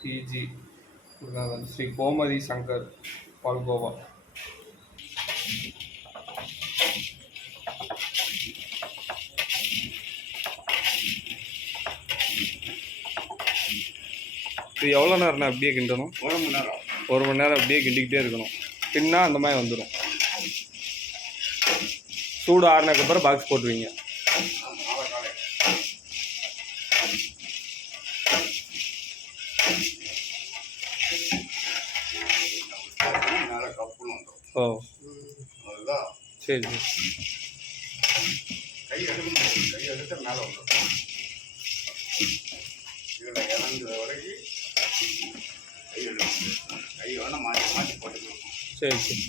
டிஜி ஸ்ரீ கோமதி சங்கர் பால்கோவா. இது எவ்வளோ நேரம்ண்ணா அப்படியே கிண்டணும்? ஒரு மணி நேரம். ஒரு மணி நேரம் அப்படியே கிண்டிக்கிட்டே இருக்கணும். கிண்டா அந்த மாதிரி வந்துடும் சூடு ஆறுனதுக்கப்புறம் பாக்ஸ் போட்டுருவீங்க. ஓ. சரி சரி. கை எடுக்கணும். கை எடுத்து மேலே வந்துடும் இதில் இறங்குற வரைக்கும் கை எடுக்கணும். கை வேணால் மாற்றி மாற்றி போட்டுக்கணும் சரி சரி.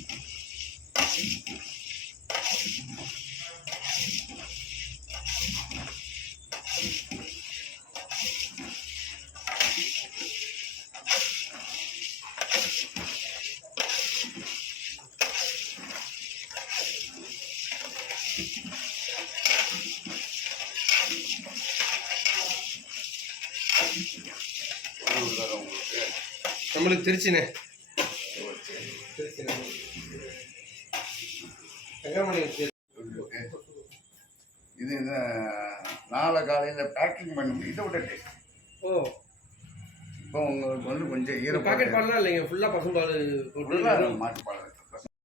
உங்களுக்கு நம்மளுக்கு திருச்சிண்ணே. திருச்சிண்ணே இது நாளை காலையில் பேக்கிங் பண்ணி இதை விட டேஸ்ட் ஓ. இப்போ உங்களுக்கு வந்து கொஞ்சம் பாக்கெட் ஈரப்பாடு பால்லாம் இல்லைங்க ஃபுல்லாக பசும்பால் போட்டு ஃபுல்லாக மாட்டு பால்